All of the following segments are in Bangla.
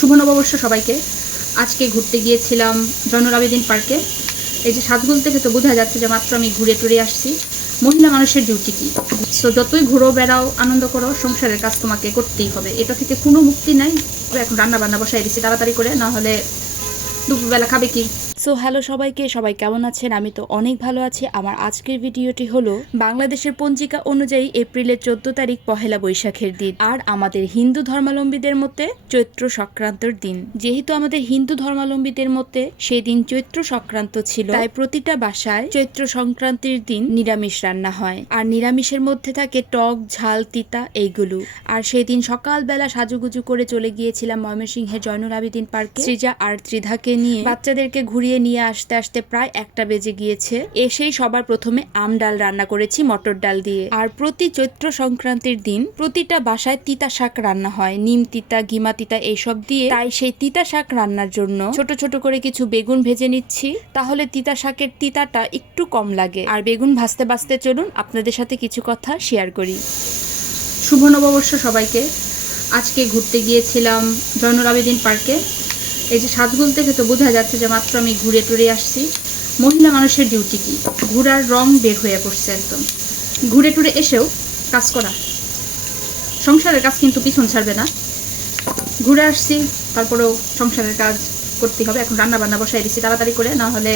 শুভ নববর্ষ সবাইকে। আজকে ঘুরতে গিয়েছিলাম জয়নুল আবেদিন পার্কে। এই যে সাতগুল থেকে তো বোঝা যাচ্ছে যে মাত্র আমি ঘুরে টুরে আসছি। মহিলা মানুষের ডিউটি কি? সো যতই ঘুরো বেড়াও আনন্দ করো, সংসারের কাজ তোমাকে করতেই হবে, এটা থেকে কোনো মুক্তি নাই। এখন রান্না বান্না বসাই দিচ্ছি তাড়াতাড়ি করে, না হলে দুপুরবেলা খাবে কি? সো হ্যালো সবাইকে, সবাই কেমন আছেন? আমি তো অনেক ভালো আছি। আমার আজকের ভিডিওটি হলো বাংলাদেশের পঞ্জিকা অনুযায়ী এপ্রিলের 14 তারিখ পহেলা বৈশাখের দিন, আর আমাদের হিন্দু ধর্মাবলম্বীদের মতে চৈত্র সংক্রান্তর দিন। যেহেতু আমাদের হিন্দু ধর্মাবলম্বীদের মতে সেই দিন চৈত্র সংক্রান্ত ছিল, তাই প্রতিটা বাসায় চৈত্র সংক্রান্তির দিন নিরামিষ রান্না হয়। আর নিরামিষের মধ্যে থাকে টক, ঝাল, তিতা এইগুলো। আর সেই দিন সকালবেলা সাজুগুজু করে চলে গিয়েছিলাম ময়মনসিংহের জয়নুল আবেদিন পার্কে। সৃজা আর ত্রিধাকে নিয়ে বাচ্চাদেরকে ঘুরিয়ে নিয়ে আসতে আসতে প্রায় 1টা বেজে গিয়েছে। এসেই সবার প্রথমে আম ডাল রান্না করেছি মটর ডাল দিয়ে। আর প্রতি চৈত্র সংক্রান্তির দিন প্রতিটা বাসায় তিতা শাক রান্না হয়, নিম তিতা, ঘিমা তিতা এইসব দিয়ে। তাই সেই তিতা শাক রান্নার জন্য ছোট ছোট করে কিছু বেগুন ভেজে নিচ্ছি, তাহলে তিতা শাকের তিতাটা একটু কম লাগে। আর বেগুন ভাজতে ভাজতে চলুন আপনাদের সাথে কিছু কথা শেয়ার করি। শুভ নববর্ষ সবাইকে। আজকে ঘুরতে গিয়েছিলাম জয়নুল আবেদিন পার্কে। এই যে সাতগুল থেকে তো বোঝা যাচ্ছে যে মাত্র আমি ঘুরে টুরে আসছি। মহিলা মানুষের ডিউটি কি? ঘোরার রং বের হয়ে পড়ছে একদম। ঘুরে টুরে এসেও কাজ করা, সংসারের কাজ কিন্তু পিছন ছাড়বে না। ঘুরে আসছি, তারপরেও সংসারের কাজ করতে হবে। এখন রান্না বান্না বসাই দিচ্ছি তাড়াতাড়ি করে, না হলে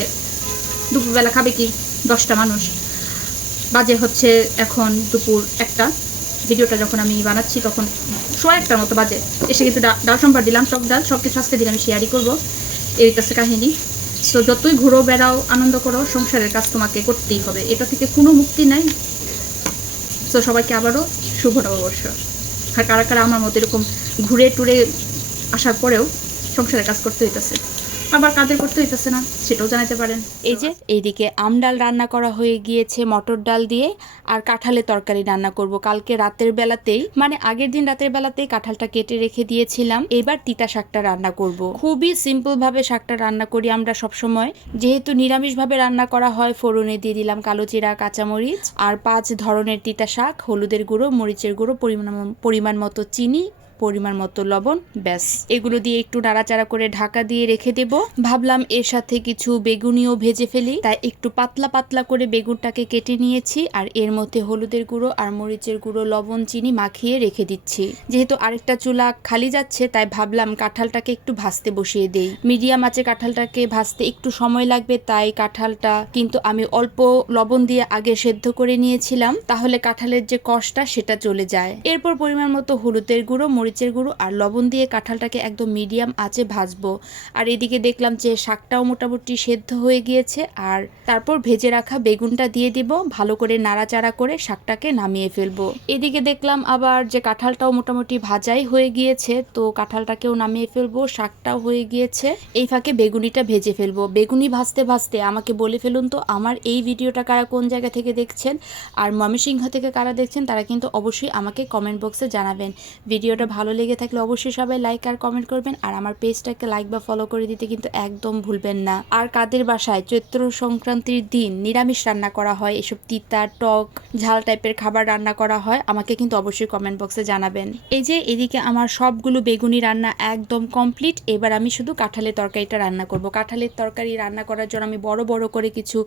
দুপুরবেলা খাবে কি? 10টা মানুষ। বাজে হচ্ছে এখন দুপুর 1টা। ভিডিওটা যখন আমি বানাচ্ছি তখন 1:15 মতো বাজে। এসে কিন্তু ডাল সম্ভার দিলাম, টক ডাল, সব কিছু আজকে দিন আমি শেয়ারই করবো। এই কাছে কাহিনী। সো যতই ঘুরো বেড়াও আনন্দ করো, সংসারের কাজ তোমাকে করতেই হবে, এটা থেকে কোনো মুক্তি নাই। সো সবাইকে আবারও শুভ নববর্ষ। আর কারা কারা আমার মতো এরকম ঘুরে টুরে আসার পরেও সংসারের কাজ করতে হইতেছে, আবার কাদের করতে হইতেছে না, সেটাও জানাতে পারেন। এই যে এইদিকে আম ডাল রান্না করা হয়ে গিয়েছে মটর ডাল দিয়ে, আর কাঁঠালের তরকারি রান্না করব। কালকে রাতের বেলাতেই, মানে আগের দিন রাতের বেলাতেই কাঁঠালটা কেটে রেখে দিয়েছিলাম। এবার তিতা শাকটা রান্না করব। খুবই সিম্পল ভাবে শাকটা রান্না করি আমরা সব সময়। যেহেতু নিরামিষ ভাবে রান্না করা হয়, ফোড়নে দিয়ে দিলাম কালো জিরা, কাঁচামরিচ আর 5 ধরনের তিতা শাক, হলুদের গুঁড়ো, মরিচের গুঁড়ো, পরিমাণ মতো চিনি, পরিমাণ মতো লবণ, ব্যাস। এগুলো দিয়ে একটু নাড়াচাড়া করে ঢাকা দিয়ে রেখে দেব। ভাবলাম এর সাথে কিছু বেগুনিও ভেজে ফেলি, তাই একটু পাতলা পাতলা করে বেগুনটাকে কেটে নিয়েছি। আর এর মধ্যে হলুদের গুঁড়ো আর মরিচের গুঁড়ো, লবণ, চিনি মাখিয়ে রেখে দিচ্ছি। যেহেতু আরেকটা চুলা খালি যাচ্ছে, তাই ভাবলাম কাঁঠালটাকে একটু ভাজতে বসিয়ে দেই। মিডিয়াম আঁচে কাঁঠালটাকে ভাজতে একটু সময় লাগবে, তাই কাঁঠালটা কিন্তু আমি অল্প লবণ দিয়ে আগে সেদ্ধ করে নিয়েছিলাম, তাহলে কাঁঠালের যে কষটা সেটা চলে যায়। এরপর পরিমাণ মতো হলুদের গুঁড়ো, মরিচের গুঁড়ো আর লবণ দিয়ে কাঁঠালটাকে একদম মিডিয়াম আঁচে ভাজবো। আর এদিকে দেখলাম যে শাকটাও মোটামুটি সেদ্ধ হয়ে গিয়েছে, আর তারপর ভেজে রাখা বেগুনটা দিয়ে দিব। ভালো করে নাড়াচাড়া করে শাকটাকে নামিয়ে ফেলবো। এদিকে দেখলাম আবার যে কাঁঠালটাও মোটামুটি ভাজাই হয়ে গিয়েছে, তো কাঁঠালটাকেও নামিয়ে ফেলবো, শাকটাও হয়ে গিয়েছে। এই ফাঁকে বেগুনিটা ভেজে ফেলবো। বেগুনি ভাজতে ভাজতে আমাকে বলে ফেলুন তো আমার এই ভিডিওটা কারা কোন জায়গা থেকে দেখছেন, আর ময়মনসিংহ থেকে কারা দেখছেন তারা কিন্তু অবশ্যই আমাকে কমেন্ট বক্সে জানাবেন। ভিডিওটা ভালো লেগে থাকলে অবশ্যই সবাই লাইক আর কমেন্ট করবেন, আর আমার পেজটাকে লাইক বা ফলো করে দিতে কিন্তু একদম ভুলবেন না। আর কাদের বাসায় চৈত্র সংক্রান্তির দিন নিরামিষ রান্না করা হয়, এসব তিতা, টক, ঝাল টাইপের খাবার রান্না করা হয়, আমাকে কিন্তু অবশ্যই কমেন্ট বক্সে জানাবেন। এই যে এদিকে আমার সবগুলো বেগুনি রান্না একদম কমপ্লিট। এবার আমি শুধু কাঁঠালের তরকারিটা রান্না করব। কাঁঠালের তরকারি রান্না করার জন্য আমি বড় বড় করে কিছু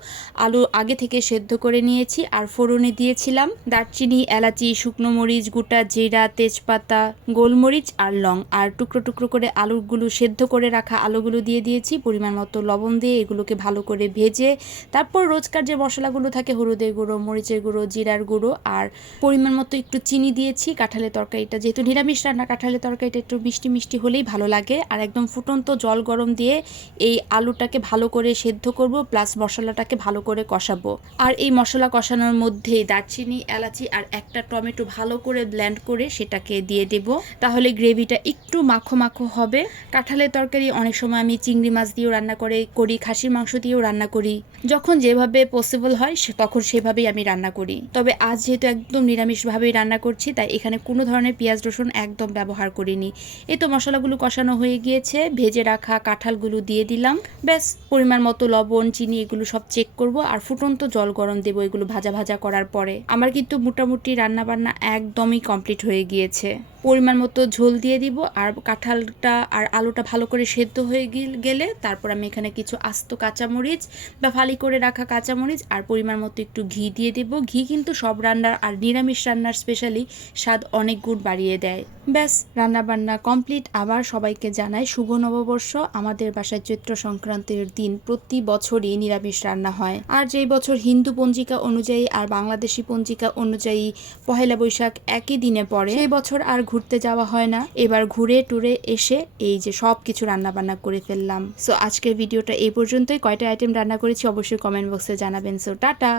আলু আগে থেকে সেদ্ধ করে নিয়েছি, আর ফোড়নে দিয়েছিলাম দারচিনি, এলাচি, শুকনো মরিচ, গোটা জিরা, তেজপাতা, গোলমরিচ আর লং। আর টুকরো টুকরো করে আলুগুলো, সেদ্ধ করে রাখা আলুগুলো দিয়ে দিয়েছি। পরিমাণ মতো লবণ দিয়ে এগুলোকে ভালো করে ভেজে তারপর রোজকার যে মশলাগুলো থাকে, হলুদের গুঁড়ো, মরিচের গুঁড়ো, জিরার গুঁড়ো আর পরিমাণ মতো একটু চিনি দিয়েছি। কাঁঠালের তরকারিটা যেহেতু নিরামিষ রান্না, কাঁঠালের তরকারিটা একটু মিষ্টি মিষ্টি হলেই ভালো লাগে। আর একদম ফুটন্ত জল গরম দিয়ে এই আলুটাকে ভালো করে সেদ্ধ করব, প্লাস মশলাটাকে ভালো করে কষাবো। আর এই মশলা কষানোর মধ্যে দারচিনি, এলাচি আর একটা টমেটো ভালো করে ব্লেন্ড করে সেটাকে দিয়ে দেব, তাহলে গ্রেভিটা একটু মাখো মাখো হবে। কাঁঠালের তরকারি অনেক সময় আমি চিংড়ি মাছ দিয়েও রান্না করি, খাসির মাংস দিয়েও রান্না করি। যখন যেভাবে পসিবল হয় তখন সেভাবেই আমি রান্না করি। তবে আজ যেহেতু একদম নিরামিষভাবেই রান্না করছি, তাই এখানে কোনো ধরনের পেঁয়াজ রসুন একদম ব্যবহার করিনি। এই তো মশলাগুলো কষানো হয়ে গিয়েছে, ভেজে রাখা কাঁঠালগুলো দিয়ে দিলাম। ব্যাস, পরিমাণ মতো লবণ, চিনি এগুলো সব চেক করব, আর ফুটন্ত জল গরম দেবো এগুলো ভাজা ভাজা করার পরে। আমার কিন্তু মোটামুটি রান্না বান্না একদমই কমপ্লিট হয়ে গিয়েছে। পরিমাণ মতো ঝোল দিয়ে দিব। আর কাঁঠালটা আর আলুটা ভালো করে সেদ্ধ হয়ে গেলে তারপর আমি এখানে কিছু আস্ত কাঁচামরিচ বা ফালি করে রাখা কাঁচামরিচ আর পরিমাণ মতো একটু ঘি দিয়ে দেব। ঘি কিন্তু সব রান্নার আর নিরামিষ রান্নার স্পেশালি স্বাদ অনেক গুণ বাড়িয়ে দেয়। ব্যাস, রান্নাবান্না কমপ্লিট। আবার সবাইকে জানাই শুভ নববর্ষ। আমাদের বাসায় চৈত্র সংক্রান্তির দিন প্রতি বছরই নিরামিষ রান্না হয়। আর যেই বছর হিন্দু পঞ্জিকা অনুযায়ী আর বাংলাদেশি পঞ্জিকা অনুযায়ী পহেলা বৈশাখ একই দিনে পড়ে, সেই বছর আর ঘুরতে যাওয়া হয় না। এবার ঘুরে টুরে এসে এই যে সব কিছু রান্নাবান্না করে ফেললাম। সো আজকের ভিডিওটা এই পর্যন্তই। কয়টা আইটেম রান্না করেছি অবশ্যই কমেন্ট বক্সে জানাবেন। So tata.